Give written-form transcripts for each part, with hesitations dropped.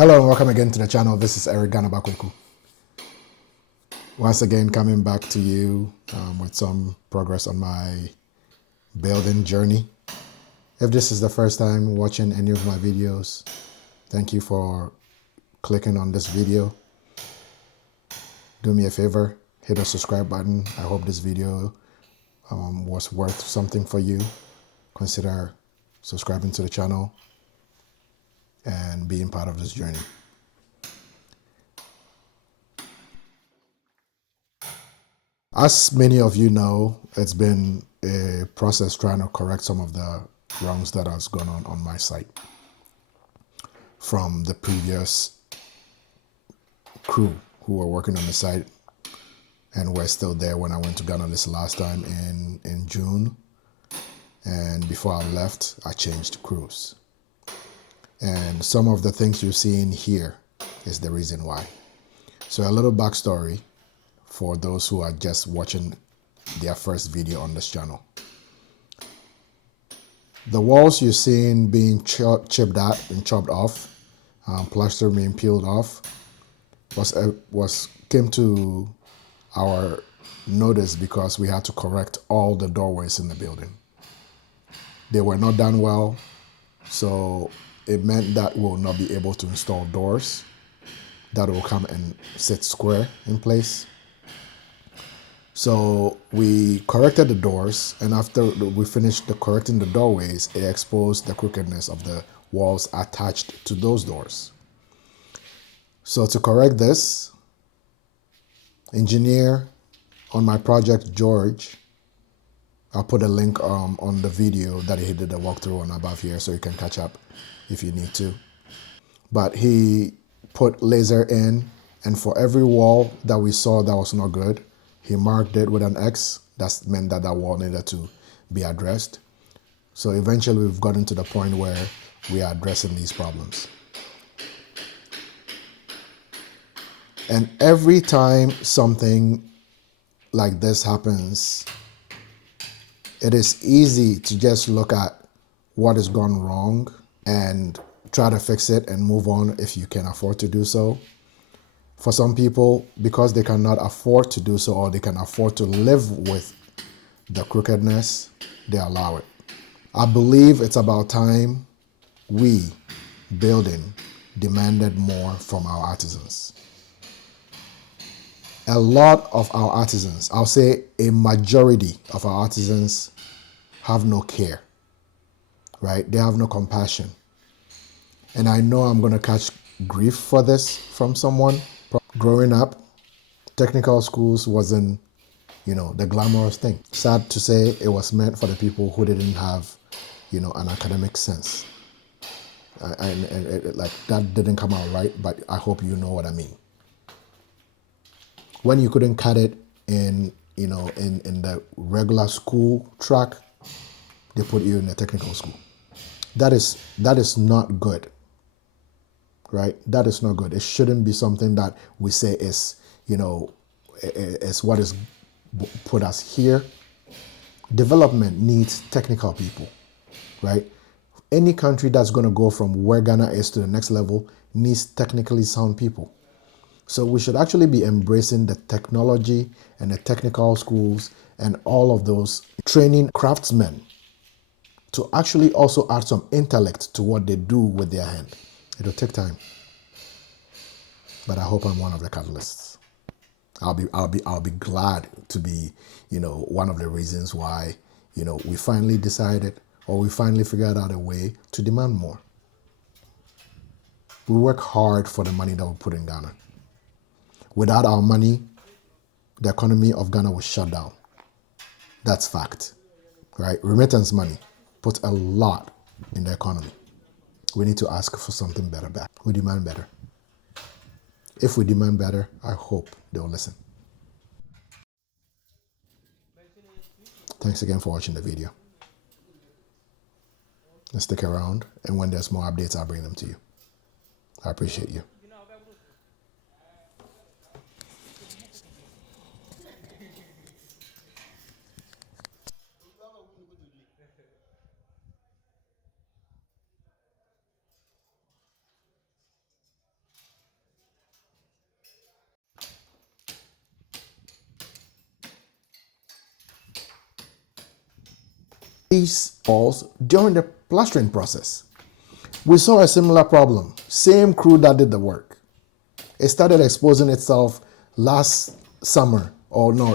Hello and welcome again to the channel. This is Ghanaba Kwaku. Once again coming back to you with some progress on my building journey. If this is the first time watching any of my videos, thank you for clicking on this video. Do me a favor, hit the subscribe button. I hope this video was worth something for you. Consider subscribing to the channel and being part of this journey. As many of you know, it's been a process trying to correct some of the wrongs that has gone on my site from the previous crew who were working on the site and were still there when I went to Ghana this last time in June. And before I left, I changed crews. And some of the things you're seeing here is the reason why. So a little backstory for those who are just watching their first video on this channel. The walls you're seeing being chipped out and chopped off, plaster being peeled off, came to our notice because we had to correct all the doorways in the building. They were not done well, so it meant that we'll not be able to install doors that will come and sit square in place. So we corrected the doors, and after we finished correcting the doorways, it exposed the crookedness of the walls attached to those doors. So to correct this, engineer on my project, George, I'll put a link on the video that he did a walkthrough on above here so you can catch up if you need to. But he put laser in, and for every wall that we saw that was not good, he marked it with an X. That meant that wall needed to be addressed. So eventually we've gotten to the point where we are addressing these problems. And every time something like this happens, it is easy to just look at what has gone wrong and try to fix it and move on if you can afford to do so. For some people, because they cannot afford to do so or they can afford to live with the crookedness, they allow it. I believe it's about time we, building, demanded more from our artisans. A lot of our artisans, I'll say a majority of our artisans, have no care, right? They have no compassion. And I know I'm going to catch grief for this from someone. Growing up, technical schools wasn't, the glamorous thing. Sad to say, it was meant for the people who didn't have, an academic sense. And like that didn't come out right, but I hope you know what I mean. When you couldn't cut it in the regular school track, they put you in a technical school. That is not good, right? That is not good. It shouldn't be something that we say is, is what is put us here. Development needs technical people, right? Any country that's going to go from where Ghana is to the next level needs technically sound people. So we should actually be embracing the technology and the technical schools and all of those, training craftsmen to actually also add some intellect to what they do with their hand. It'll take time, but I hope I'm one of the catalysts. I'll be glad to be, one of the reasons why, we finally decided or we finally figured out a way to demand more. We work hard for the money that we put in Ghana. Without our money, the economy of Ghana will shut down. That's fact, right? Remittance money puts a lot in the economy. We need to ask for something better back. We demand better. If we demand better, I hope they'll listen. Thanks again for watching the video. And stick around, and when there's more updates, I'll bring them to you. I appreciate you. these walls during the plastering process. We saw a similar problem. Same crew that did the work. It started exposing itself last summer, or no,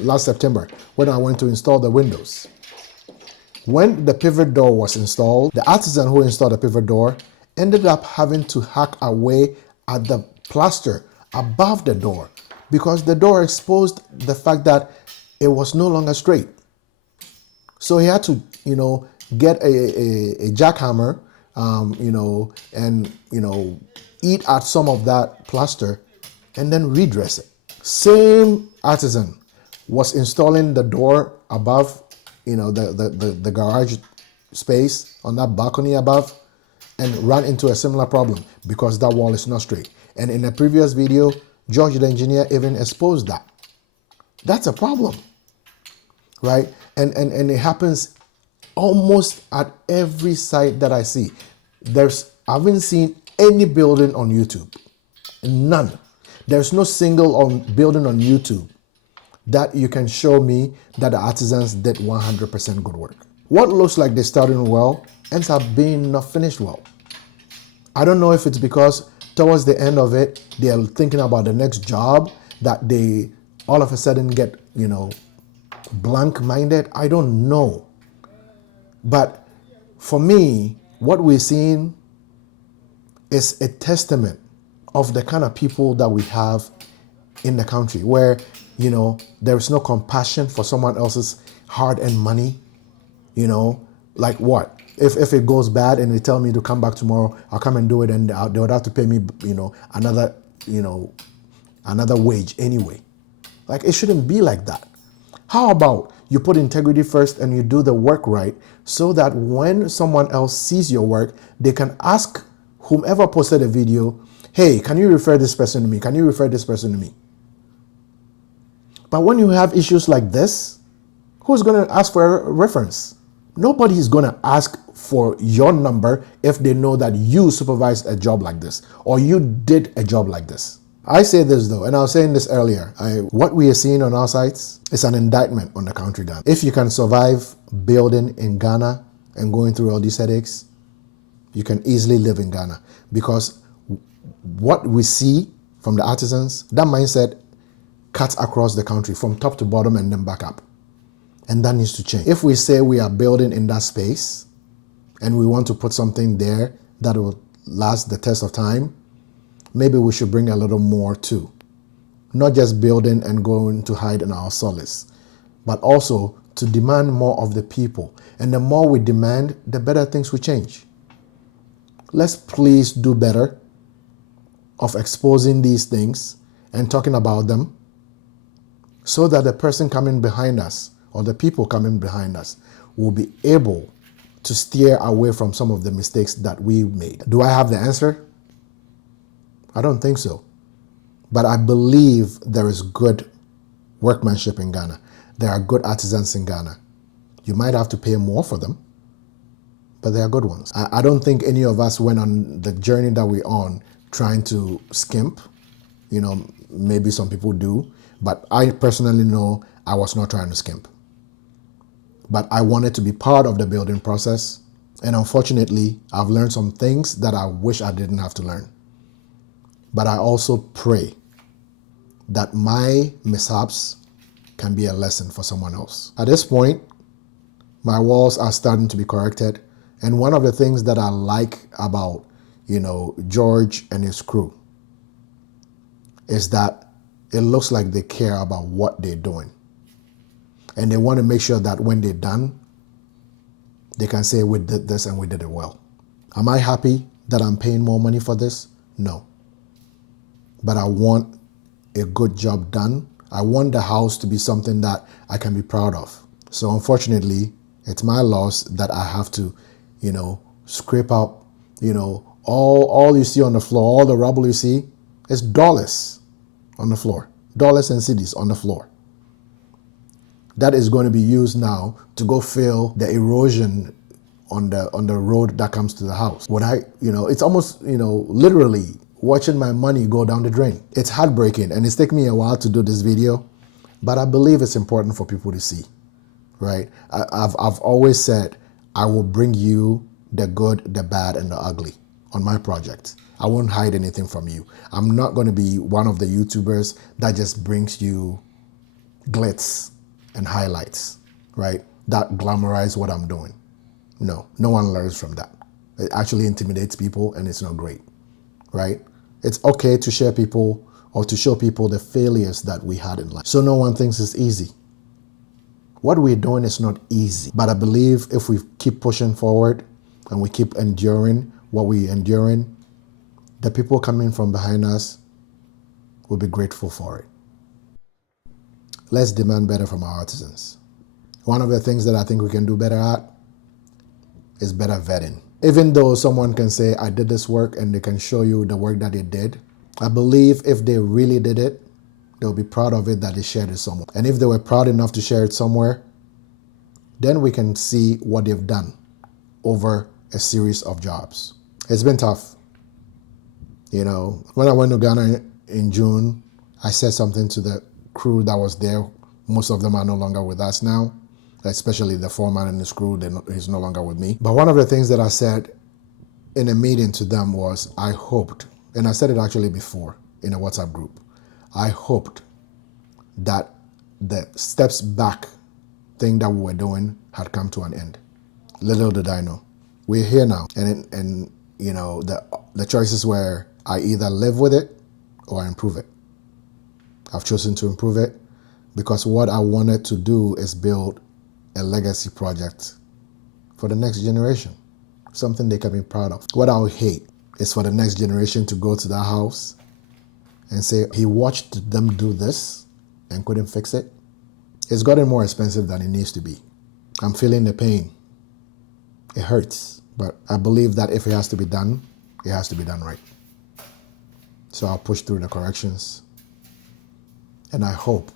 last September, when I went to install the windows. When the pivot door was installed, the artisan who installed the pivot door ended up having to hack away at the plaster above the door because the door exposed the fact that it was no longer straight. So he had to, get a jackhammer, and, eat at some of that plaster and then redress it. Same artisan was installing the door above, the garage space on that balcony above, and ran into a similar problem because that wall is not straight. And in a previous video, George the engineer even exposed that. That's a problem, right? And it happens almost at every site that I see. I haven't seen any building on YouTube, none. There's no single building on YouTube that you can show me that the artisans did 100% good work. What looks like they started well ends up being not finished well. I don't know if it's because towards the end of it, they're thinking about the next job that they all of a sudden get, blank-minded. I don't know. But for me, what we're seeing is a testament of the kind of people that we have in the country where, there is no compassion for someone else's hard-earned money. Like what? If it goes bad and they tell me to come back tomorrow, I'll come and do it, and they would have to pay me, another wage anyway. Like, it shouldn't be like that. How about you put integrity first and you do the work right so that when someone else sees your work, they can ask whomever posted a video, hey, can you refer this person to me? Can you refer this person to me? But when you have issues like this, who's going to ask for a reference? Nobody is going to ask for your number if they know that you supervised a job like this or you did a job like this. I say this though, and I was saying this earlier, what we are seeing on our sites is an indictment on the country Ghana. If you can survive building in Ghana and going through all these headaches, you can easily live in Ghana, because what we see from the artisans, that mindset cuts across the country from top to bottom and then back up. And that needs to change. If we say we are building in that space and we want to put something there that will last the test of time, maybe we should bring a little more too. Not just building and going to hide in our solace, but also to demand more of the people. And the more we demand, the better things will change. Let's please do better of exposing these things and talking about them so that the person coming behind us or the people coming behind us will be able to steer away from some of the mistakes that we made. Do I have the answer? I don't think so. But I believe there is good workmanship in Ghana. There are good artisans in Ghana. You might have to pay more for them, but they are good ones. I don't think any of us went on the journey that we're on trying to skimp. Maybe some people do, but I personally know I was not trying to skimp. But I wanted to be part of the building process, and unfortunately, I've learned some things that I wish I didn't have to learn. But I also pray that my mishaps can be a lesson for someone else. At this point, my walls are starting to be corrected. And one of the things that I like about, George and his crew is that it looks like they care about what they're doing. And they want to make sure that when they're done, they can say, we did this and we did it well. Am I happy that I'm paying more money for this? No. But I want a good job done. I want the house to be something that I can be proud of. So unfortunately, it's my loss that I have to, scrape up, all you see on the floor, all the rubble you see, is dollars on the floor. Dollars and cedis on the floor. That is going to be used now to go fill the erosion on the road that comes to the house. When it's almost, literally watching my money go down the drain. It's heartbreaking, and it's taken me a while to do this video, but I believe it's important for people to see, right? I've always said I will bring you the good, the bad, and the ugly on my project. I won't hide anything from you. I'm not going to be one of the YouTubers that just brings you glitz and highlights, right? That glamorize what I'm doing. No, no one learns from that. It actually intimidates people and it's not great, right? It's okay to share people or to show people the failures that we had in life. So no one thinks it's easy. What we're doing is not easy, but I believe if we keep pushing forward and we keep enduring what we're enduring, the people coming from behind us will be grateful for it. Let's demand better from our artisans. One of the things that I think we can do better at is better vetting. Even though someone can say, I did this work, and they can show you the work that they did, I believe if they really did it, they'll be proud of it that they shared it somewhere. And if they were proud enough to share it somewhere, then we can see what they've done over a series of jobs. It's been tough. You know, when I went to Ghana in June, I said something to the crew that was there. Most of them are no longer with us now, especially the foreman and his crew. He's no longer with me. But one of the things that I said in a meeting to them was, I hoped, and I said it actually before in a WhatsApp group, I hoped that the steps back thing that we were doing had come to an end. Little did I know. We're here now, and you know, the choices were I either live with it or I improve it. I've chosen to improve it because what I wanted to do is build a legacy project for the next generation, something they can be proud of. What I would hate is for the next generation to go to that house and say, he watched them do this and couldn't fix it. It's gotten more expensive than it needs to be. I'm feeling the pain. It hurts, but I believe that if it has to be done, it has to be done right. So I'll push through the corrections. And I hope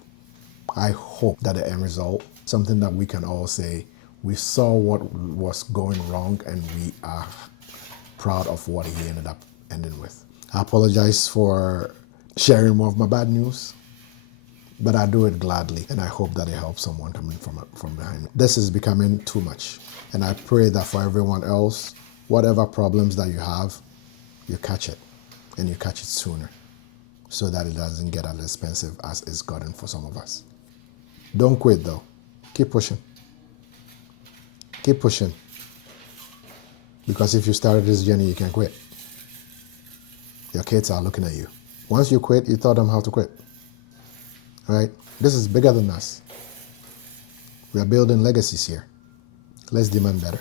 that the end result, something that we can all say, we saw what was going wrong and we are proud of what he ended up ending with. I apologize for sharing more of my bad news, but I do it gladly, and I hope that it helps someone coming from behind me. This is becoming too much, and I pray that for everyone else, whatever problems that you have, you catch it, and you catch it sooner, so that it doesn't get as expensive as it's gotten for some of us. Don't quit though. Keep pushing. Keep pushing. Because if you started this journey, you can quit. Your kids are looking at you. Once you quit, you taught them how to quit. Right? This is bigger than us. We are building legacies here. Let's demand better.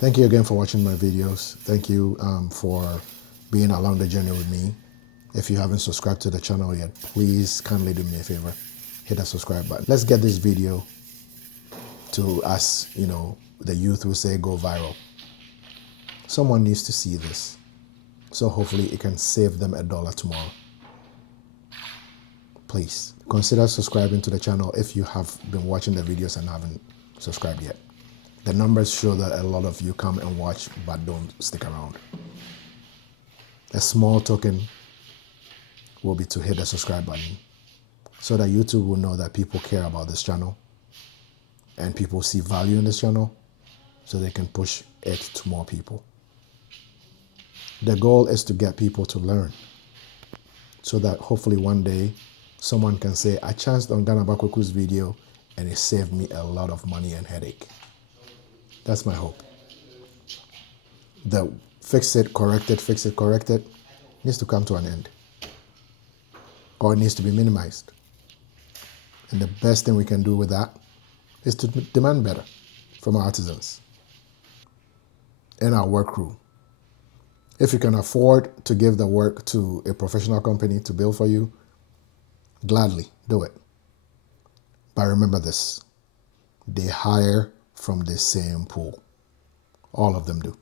Thank you again for watching my videos. Thank you for being along the journey with me. If you haven't subscribed to the channel yet, please kindly do me a favor. Hit that subscribe button. Let's get this video to us, you know, the youth will say go viral. Someone needs to see this. So hopefully it can save them $1 tomorrow. Please consider subscribing to the channel if you have been watching the videos and haven't subscribed yet. The numbers show that a lot of you come and watch but don't stick around. A small token will be to hit the subscribe button so that YouTube will know that people care about this channel and people see value in this channel so they can push it to more people. The goal is to get people to learn so that hopefully one day someone can say, I chanced on Ghanaba Kwaku's video and it saved me a lot of money and headache. That's my hope. The fix it, correct it needs to come to an end. Or it needs to be minimized. And the best thing we can do with that is to demand better from our artisans and our work crew. If you can afford to give the work to a professional company to build for you, gladly do it. But remember this, they hire from the same pool. All of them do.